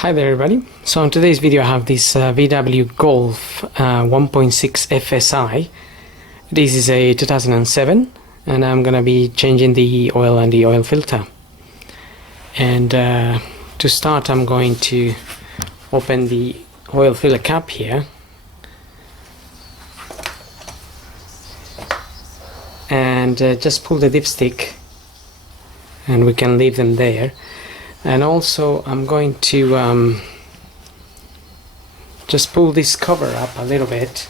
Hi there everybody. So in today's video I have this VW Golf 1.6 FSI. This is a 2007 and I'm gonna be changing the oil and the oil filter. And to start I'm going to open the oil filter cap here and just pull the dipstick, and we can leave them there. And also I'm going to just pull this cover up a little bit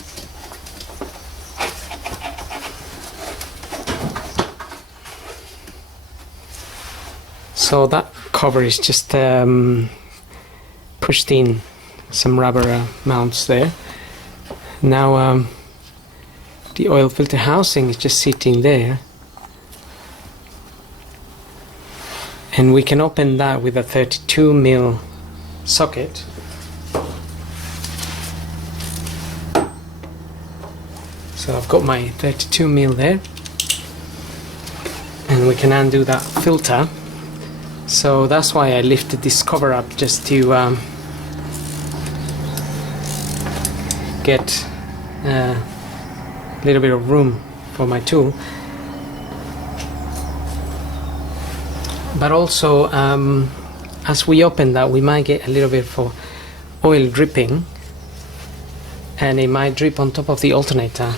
so that cover is just pushed in some rubber mounts there. Now the oil filter housing is just sitting there, and we can open that with a 32mm socket. So I've got my 32mm there, and we can undo that filter. So that's why I lifted this cover up, just to get a little bit of room for my tool. But also, as we open that, we might get a little bit of oil dripping, and it might drip on top of the alternator.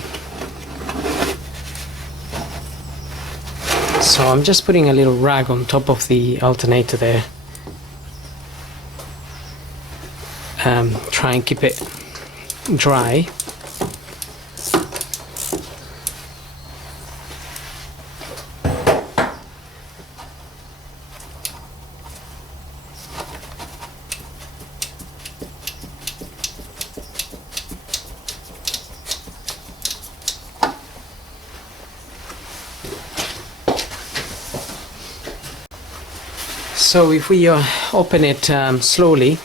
So I'm just putting a little rag on top of the alternator there. Try and keep it dry. So if we open it slowly,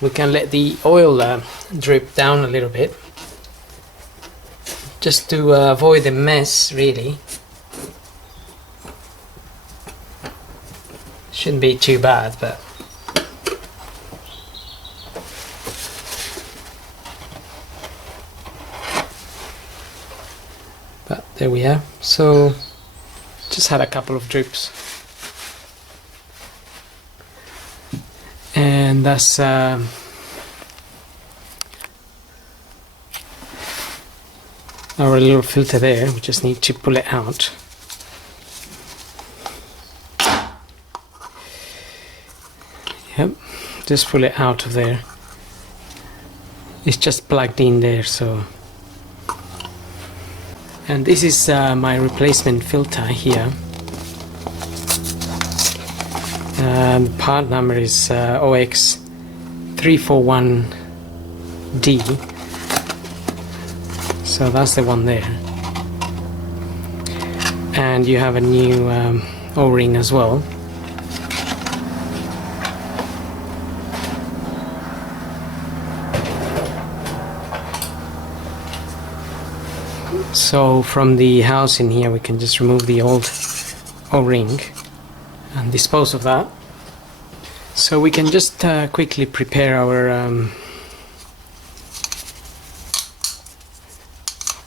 we can let the oil drip down a little bit, just to avoid the mess, really. Shouldn't be too bad, but there we are. So just had a couple of drips. And that's our little filter there. We just need to pull it out. Yep, just pull it out of there. It's just plugged in there, so. And this is my replacement filter here. The part number is OX341D, so that's the one there. And you have a new O-ring as well. So from the housing here we can just remove the old O-ring and dispose of that. So we can just quickly prepare our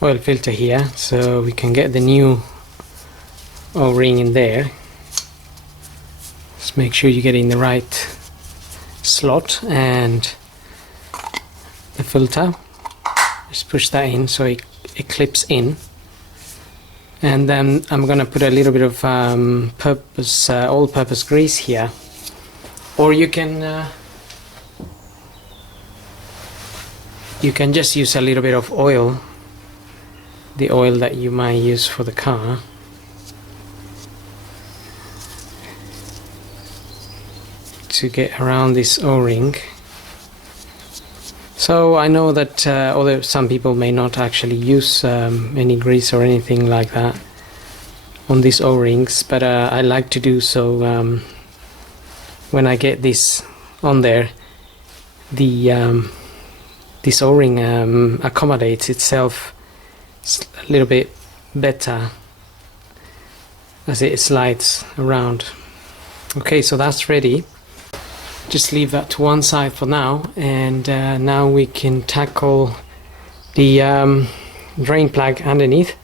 oil filter here, so we can get the new O-ring in there. Just make sure you get in the right slot, and the filter, just push that in so it clips in. And then I'm gonna put a little bit of all-purpose grease here, or you can just use a little bit of oil, the oil that you might use for the car. To get around this O-ring. So I know that although some people may not actually use any grease or anything like that on these O-rings, but I like to do so. When I get this on there, the this O-ring accommodates itself a little bit better as it slides around. Okay, so that's ready. just leave that to one side for now, and now we can tackle the drain plug underneath,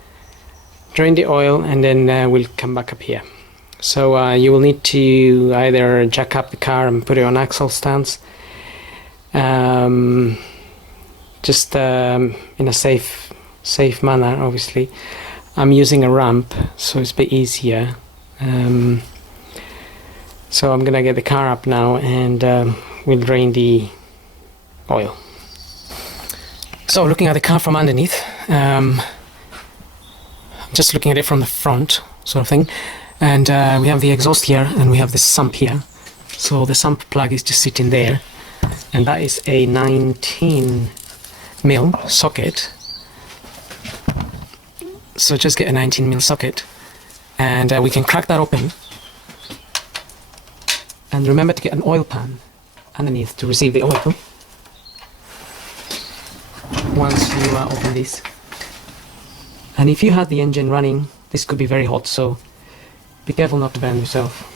drain the oil, and then we'll come back up here. So you will need to either jack up the car and put it on axle stance, just in a safe manner. Obviously I'm using a ramp, so it's a bit easier. So I'm gonna get the car up now, and we'll drain the oil. So looking at the car from underneath, just looking at it from the front sort of thing, and we have the exhaust here and we have the sump here. So the sump plug is just sitting there, and that is a 19mm socket. So just get a 19mm socket, and we can crack that open, and remember to get an oil pan underneath to receive the oil once you open this. And if you had the engine running, this could be very hot, so be careful not to burn yourself.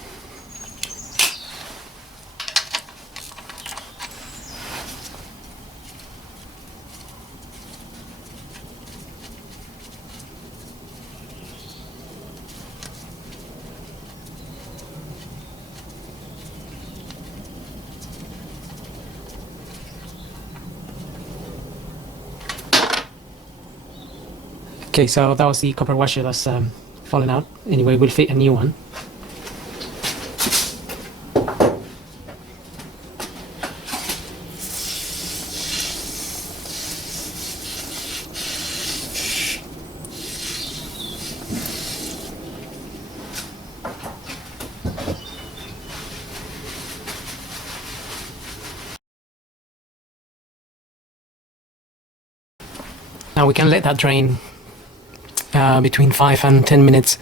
Okay, so that was the copper washer that's fallen out. Anyway, we'll fit a new one. Now we can let that drain between 5 and 10 minutes.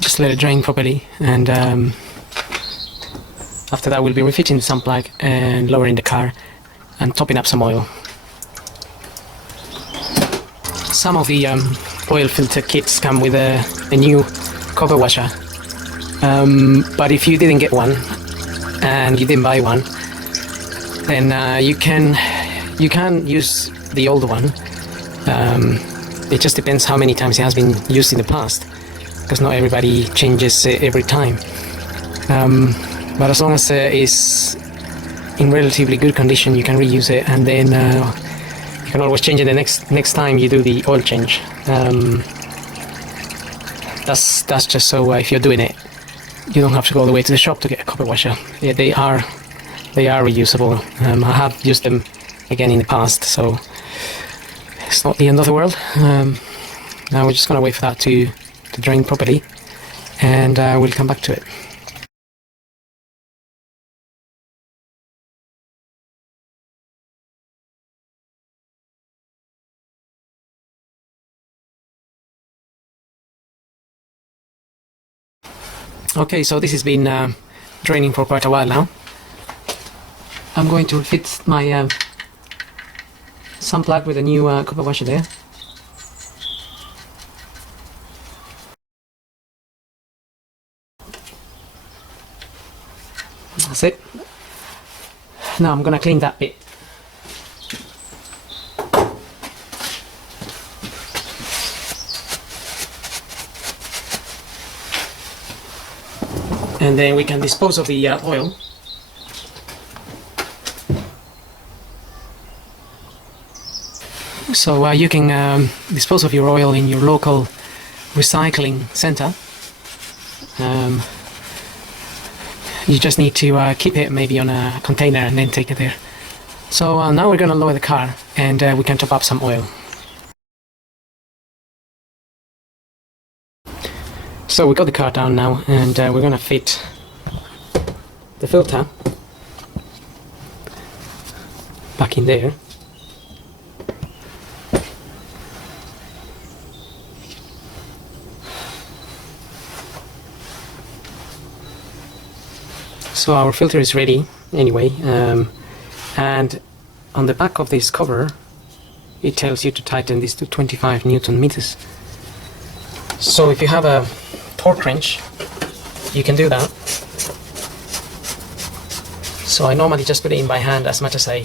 Just let it drain properly, and after that we'll be refitting the sump plug and lowering the car and topping up some oil. Some of the oil filter kits come with a new copper washer, but if you didn't get one and you didn't buy one, then you can use the old one. It just depends how many times it has been used in the past, because not everybody changes it every time. But as long as it's in relatively good condition, you can reuse it, and then you can always change it the next time you do the oil change. That's just so if you're doing it, you don't have to go all the way to the shop to get a copper washer. Yeah, they are reusable. I have used them again in the past, so it's not the end of the world. Now we're just going to wait for that to drain properly, and we'll come back to it. Okay, so this has been draining for quite a while now. I'm going to fit my sump plug with a new copper washer there. That's it. Now I'm going to clean that bit. And then we can dispose of the oil. So you can dispose of your oil in your local recycling center. You just need to keep it maybe on a container and then take it there. So now we're going to lower the car, and we can top up some oil. So we got the car down now, and we're going to fit the filter back in there. So our filter is ready anyway, and on the back of this cover it tells you to tighten this to 25 Newton meters. So if you have a torque wrench, you can do that. So I normally just put it in by hand as much as I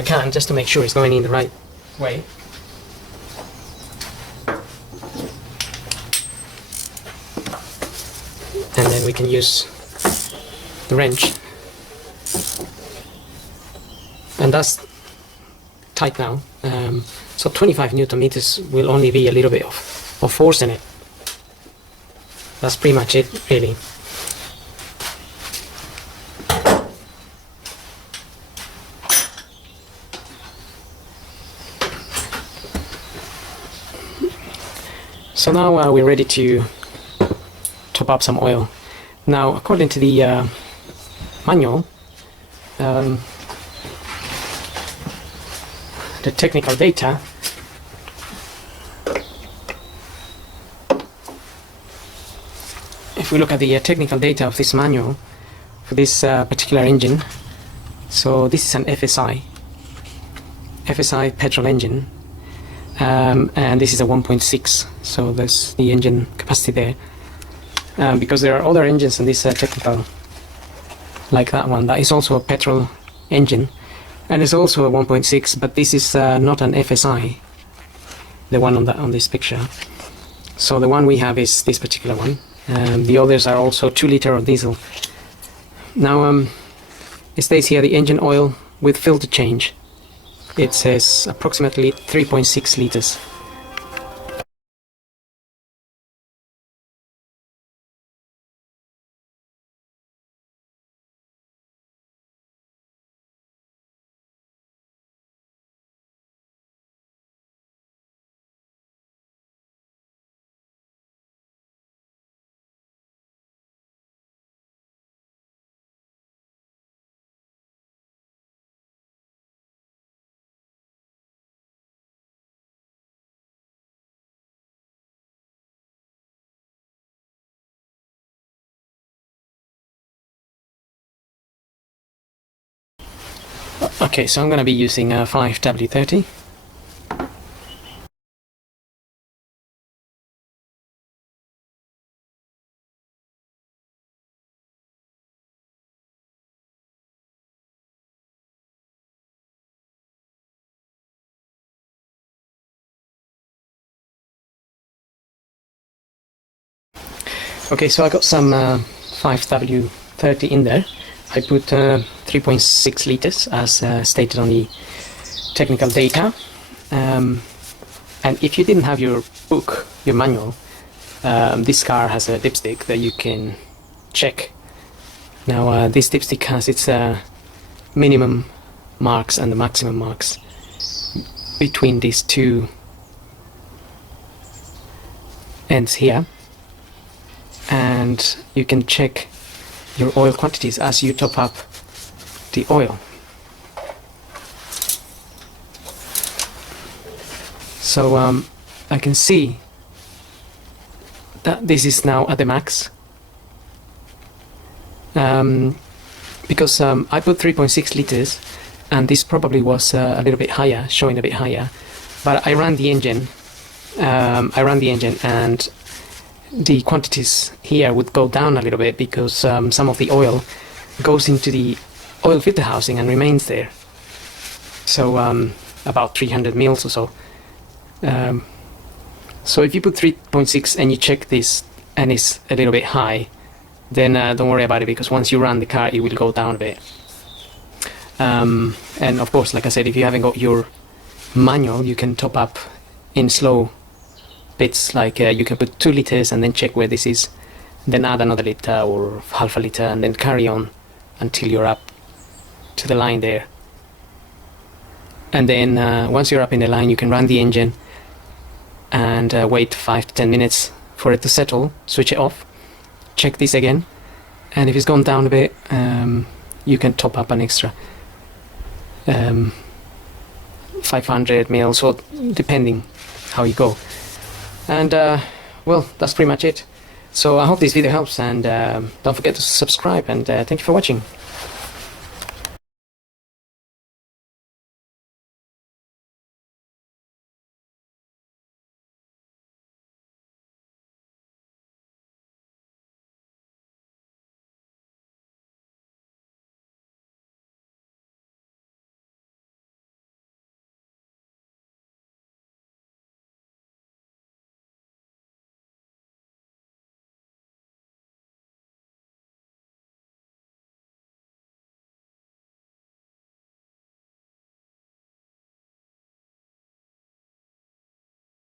can, just to make sure it's going in the right way. And then we can use the wrench, and that's tight now. So 25 Newton meters will only be a little bit of force in it. That's pretty much it, really. So now we're ready to top up some oil. Now, according to the manual, the technical data, if we look at the technical data of this manual for this particular engine, so this is an FSI Petrol engine, and this is a 1.6, so there's the engine capacity there. Because there are other engines in this technical, like that one, that is also a petrol engine, and it's also a 1.6, but this is not an FSI, the one on this picture. So the one we have is this particular one. The others are also 2 liter of diesel. Now it states here the engine oil with filter change. It says approximately 3.6 liters. Okay, so I'm going to be using 5W30. Okay, so I got some 5W30 in there. I put 3.6 liters as stated on the technical data. And if you didn't have your book, your manual, this car has a dipstick that you can check. Now this dipstick has its minimum marks and the maximum marks between these two ends here, and you can check your oil quantities as you top up the oil. So I can see that this is now at the max, because I put 3.6 liters and this probably was a little bit higher, showing a bit higher, but I ran the engine and the quantities here would go down a little bit because some of the oil goes into the oil filter housing and remains there. So about 300 mils or so. So if you put 3.6 and you check this and it's a little bit high, then don't worry about it, because once you run the car it will go down a bit. And of course, like I said, if you haven't got your manual, you can top up in slow bits, like you can put 2 liters and then check where this is, then add another liter or half a liter and then carry on until you're up to the line there. And then once you're up in the line, you can run the engine and wait 5 to 10 minutes for it to settle, switch it off, check this again, and if it's gone down a bit, you can top up an extra 500 mils, or depending how you go. And well, that's pretty much it. So I hope this video helps, and don't forget to subscribe, and thank you for watching.